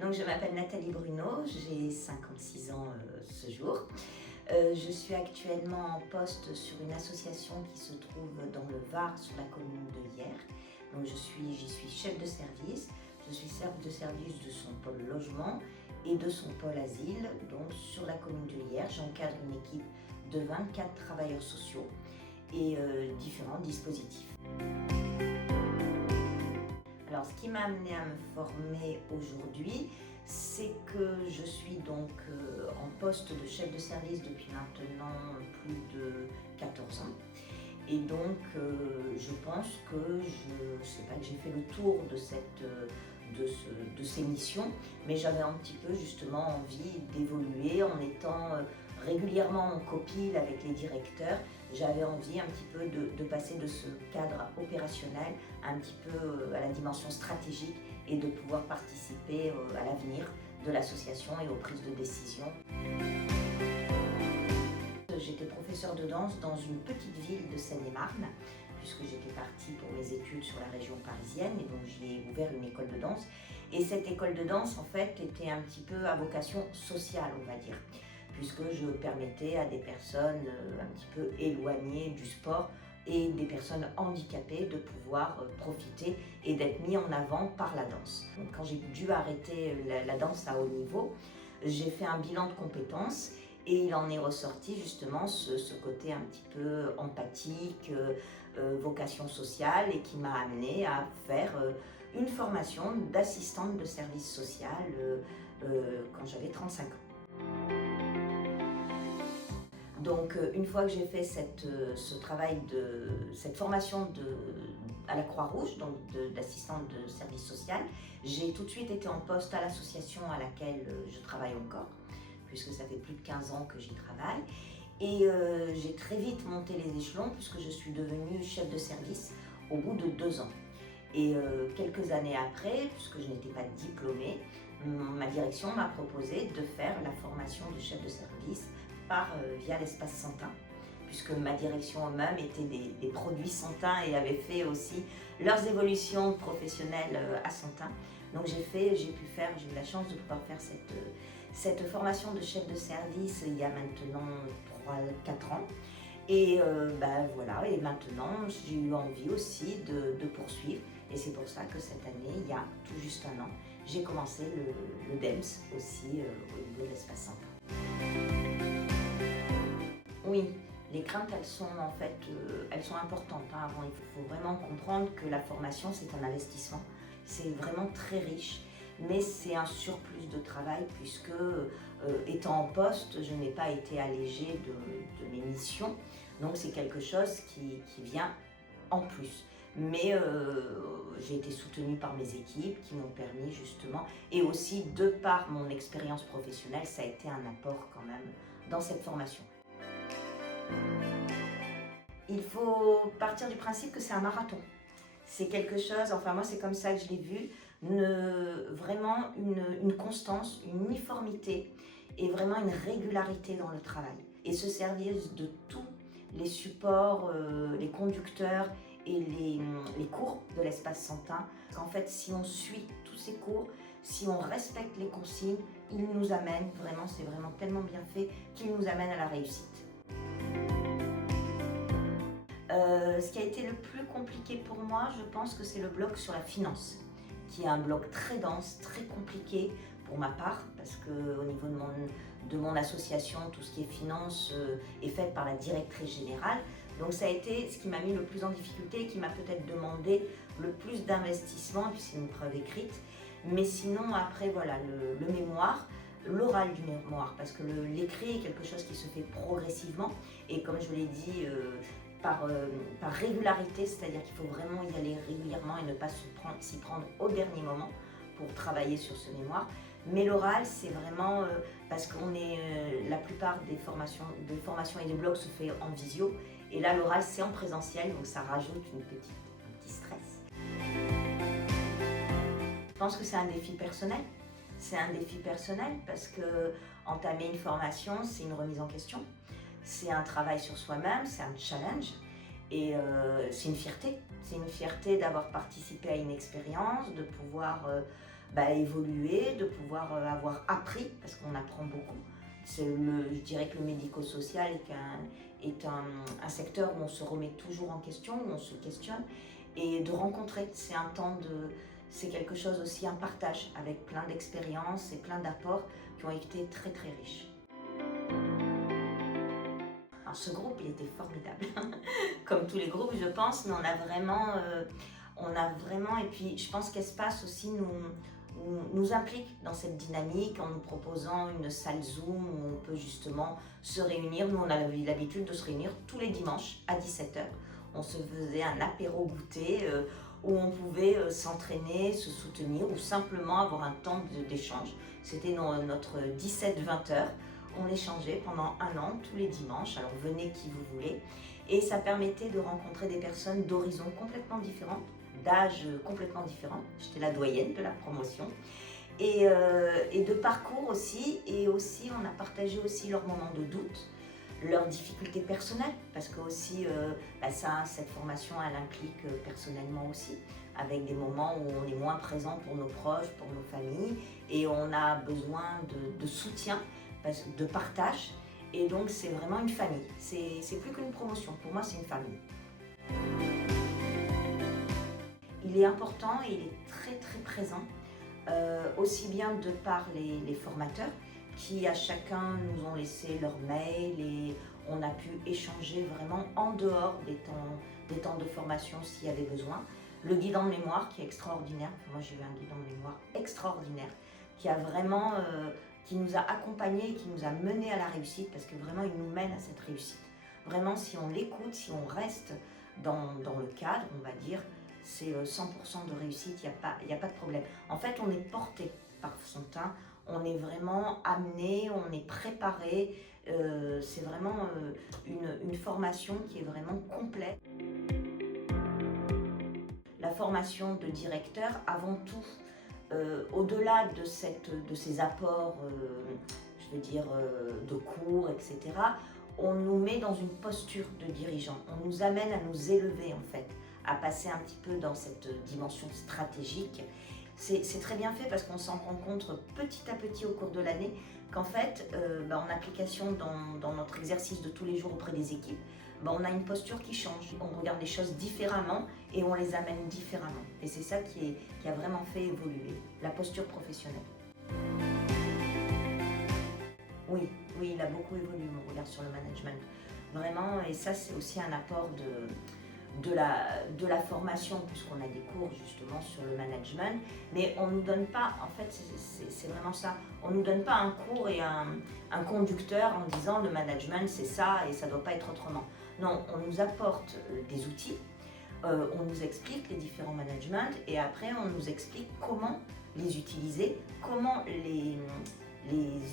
Donc, je m'appelle Nathalie Bruno, j'ai 56 ans ce jour. Je suis actuellement en poste sur une association qui se trouve dans le Var, sur la commune de Hyères. Donc, j'y suis chef de service. Je suis chef de service de son pôle logement et de son pôle asile. Donc, sur la commune de Hyères, j'encadre une équipe de 24 travailleurs sociaux et différents dispositifs. Alors, ce qui m'a amené à me former aujourd'hui, c'est que je suis donc en poste de chef de service depuis maintenant plus de 14 ans. Et donc, je pense que j'ai fait le tour de ces missions, mais j'avais un petit peu justement envie d'évoluer en étant régulièrement en copil avec les directeurs. J'avais envie un petit peu de passer de ce cadre opérationnel un petit peu à la dimension stratégique et de pouvoir participer à l'avenir de l'association et aux prises de décision. J'étais professeure de danse dans une petite ville de Seine-et-Marne, puisque j'étais partie pour mes études sur la région parisienne, et donc j'y ai ouvert une école de danse. Et cette école de danse, en fait, était un petit peu à vocation sociale, on va dire, puisque je permettais à des personnes un petit peu éloignées du sport et des personnes handicapées de pouvoir profiter et d'être mis en avant par la danse. Donc, quand j'ai dû arrêter la danse à haut niveau, j'ai fait un bilan de compétences. Et il en est ressorti justement ce côté un petit peu empathique, vocation sociale, et qui m'a amenée à faire une formation d'assistante de service social quand j'avais 35 ans. Donc une fois que j'ai fait ce travail cette formation à la Croix-Rouge, donc d'assistante de service social, j'ai tout de suite été en poste à l'association à laquelle je travaille encore, puisque ça fait plus de 15 ans que j'y travaille. Et j'ai très vite monté les échelons puisque je suis devenue chef de service au bout de 2 ans. Et quelques années après, puisque je n'étais pas diplômée, ma direction m'a proposé de faire la formation de chef de service via l'espace Santin, puisque ma direction eux-mêmes étaient des produits Santin et avaient fait aussi leurs évolutions professionnelles à Santin. Donc j'ai eu la chance de pouvoir faire cette formation de chef de service il y a maintenant 3-4 ans. Et voilà, et maintenant j'ai eu envie aussi de poursuivre. Et c'est pour ça que cette année, il y a tout juste un an, j'ai commencé le DEMS aussi au niveau de l'espace Santin. Oui, les craintes, elles sont importantes. Avant, il faut vraiment comprendre que la formation, c'est un investissement. C'est vraiment très riche, mais c'est un surplus de travail puisque, étant en poste, je n'ai pas été allégée de mes missions. Donc, c'est quelque chose qui vient en plus. Mais j'ai été soutenue par mes équipes qui m'ont permis justement, et aussi de par mon expérience professionnelle, ça a été un apport quand même dans cette formation. Il faut partir du principe que c'est un marathon. C'est quelque chose, enfin moi c'est comme ça que je l'ai vu, vraiment une constance, une uniformité et vraiment une régularité dans le travail. Et se servir de tous les supports, les conducteurs et les cours de l'espace Santin. En fait, si on suit tous ces cours, si on respecte les consignes, ils nous amènent, vraiment, c'est vraiment tellement bien fait, qu'ils nous amènent à la réussite. Ce qui a été le plus compliqué pour moi, je pense que c'est le bloc sur la finance, qui est un bloc très dense, très compliqué pour ma part, parce qu'au niveau de mon association, tout ce qui est finance est fait par la directrice générale. Donc ça a été ce qui m'a mis le plus en difficulté, qui m'a peut-être demandé le plus d'investissement, et puis c'est une preuve écrite. Mais sinon, après, voilà, le mémoire, l'oral du mémoire, parce que l'écrit est quelque chose qui se fait progressivement, et comme je l'ai dit, par régularité, c'est-à-dire qu'il faut vraiment y aller régulièrement et ne pas s'y prendre au dernier moment pour travailler sur ce mémoire. Mais l'oral, c'est vraiment parce qu'on la plupart des formations et des blogs se fait en visio, et là l'oral c'est en présentiel, donc ça rajoute un petit stress. Je pense que c'est un défi personnel. C'est un défi personnel parce que entamer une formation, c'est une remise en question. C'est un travail sur soi-même, c'est un challenge et c'est une fierté. C'est une fierté d'avoir participé à une expérience, de pouvoir évoluer, de pouvoir avoir appris, parce qu'on apprend beaucoup. Je dirais que le médico-social est un secteur où on se remet toujours en question, où on se questionne. Et de rencontrer, c'est quelque chose aussi, un partage avec plein d'expériences et plein d'apports qui ont été très très riches. Alors ce groupe, il était formidable. Comme tous les groupes, je pense, mais on a vraiment, et puis je pense qu'Espace aussi nous implique dans cette dynamique en nous proposant une salle Zoom où on peut justement se réunir. Nous, on a l'habitude de se réunir tous les dimanches à 17h. On se faisait un apéro goûter où on pouvait s'entraîner, se soutenir ou simplement avoir un temps d'échange. C'était notre 17-20 heures. On échangeait pendant 1 an, tous les dimanches. Alors venez qui vous voulez. Et ça permettait de rencontrer des personnes d'horizons complètement différents, d'âges complètement différents. J'étais la doyenne de la promotion. Et de parcours aussi. Et aussi, on a partagé aussi leurs moments de doute, leurs difficultés personnelles, parce que aussi, cette formation, elle implique personnellement aussi, avec des moments où on est moins présent pour nos proches, pour nos familles, et on a besoin de soutien, de partage, et donc c'est vraiment une famille. C'est plus qu'une promotion, pour moi c'est une famille. Il est important et il est très très présent, aussi bien de par les formateurs, qui à chacun nous ont laissé leur mail et on a pu échanger vraiment en dehors des temps de formation s'il y avait besoin. Le guidant de mémoire qui est extraordinaire, moi j'ai eu un guidant de mémoire extraordinaire qui a vraiment, qui nous a accompagnés, qui nous a menés à la réussite parce que vraiment il nous mène à cette réussite. Vraiment si on l'écoute, si on reste dans le cadre, on va dire, c'est 100% de réussite, il n'y a pas de problème. En fait on est porté par son teint, on est vraiment amené, on est préparé, c'est vraiment une formation qui est vraiment complète. La formation de directeur, avant tout, au-delà de ces apports, je veux dire, de cours, etc., on nous met dans une posture de dirigeant, on nous amène à nous élever en fait, à passer un petit peu dans cette dimension stratégique. C'est très bien fait parce qu'on s'en rend compte petit à petit au cours de l'année qu'en fait, en application dans notre exercice de tous les jours auprès des équipes, on a une posture qui change. On regarde les choses différemment et on les amène différemment. Et c'est ça qui a vraiment fait évoluer la posture professionnelle. Oui, il a beaucoup évolué mon regard sur le management. Vraiment, et ça c'est aussi un apport de la formation, puisqu'on a des cours justement sur le management, mais on ne nous donne pas, en fait c'est vraiment ça, on ne nous donne pas un cours et un conducteur en disant le management c'est ça et ça ne doit pas être autrement. Non, on nous apporte des outils, on nous explique les différents managements et après on nous explique comment les utiliser, comment les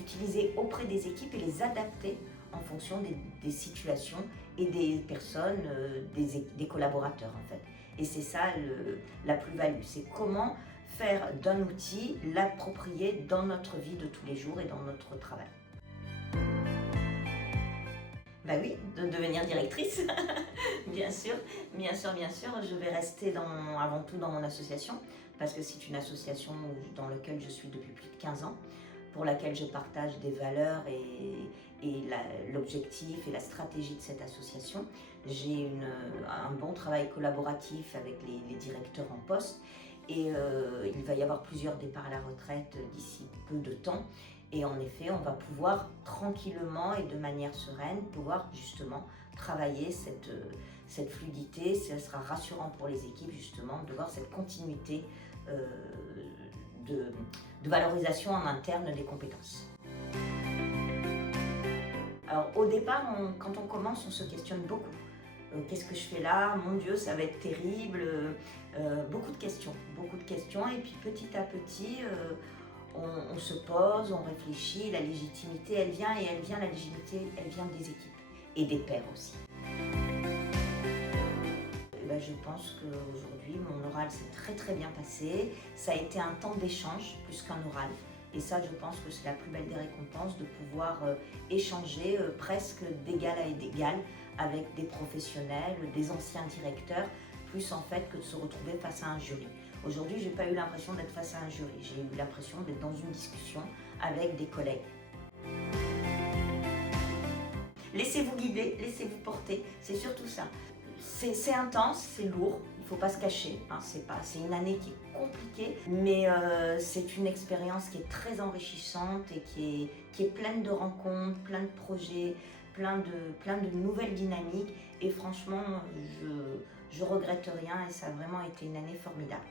utiliser auprès des équipes et les adapter en fonction des situations et des personnes, des collaborateurs en fait. Et c'est ça la plus-value, c'est comment faire d'un outil l'approprier dans notre vie de tous les jours et dans notre travail. Ben oui, de devenir directrice, bien sûr, je vais rester avant tout dans mon association, parce que c'est une association dans laquelle je suis depuis plus de 15 ans, pour laquelle je partage des valeurs et l'objectif et la stratégie de cette association. J'ai un bon travail collaboratif avec les directeurs en poste et il va y avoir plusieurs départs à la retraite d'ici peu de temps. Et en effet, on va pouvoir tranquillement et de manière sereine pouvoir justement travailler cette fluidité. Ça sera rassurant pour les équipes justement de voir cette continuité de valorisation en interne des compétences. Alors au départ, quand on commence, on se questionne beaucoup. Qu'est-ce que je fais là? Mon Dieu, ça va être terrible. Beaucoup de questions. Et puis petit à petit, on se pose, on réfléchit. La légitimité, elle vient la légitimité, elle vient des équipes et des pairs aussi. Je pense qu'aujourd'hui, mon oral s'est très très bien passé. Ça a été un temps d'échange plus qu'un oral. Et ça, je pense que c'est la plus belle des récompenses de pouvoir échanger presque d'égal à égal avec des professionnels, des anciens directeurs, plus en fait que de se retrouver face à un jury. Aujourd'hui, j'ai pas eu l'impression d'être face à un jury, j'ai eu l'impression d'être dans une discussion avec des collègues. Laissez-vous guider, laissez-vous porter, c'est surtout ça. C'est intense, c'est lourd, il ne faut pas se cacher, hein, c'est une année qui est compliquée, mais c'est une expérience qui est très enrichissante et qui est pleine de rencontres, plein de projets, plein de nouvelles dynamiques, et franchement, je regrette rien et ça a vraiment été une année formidable.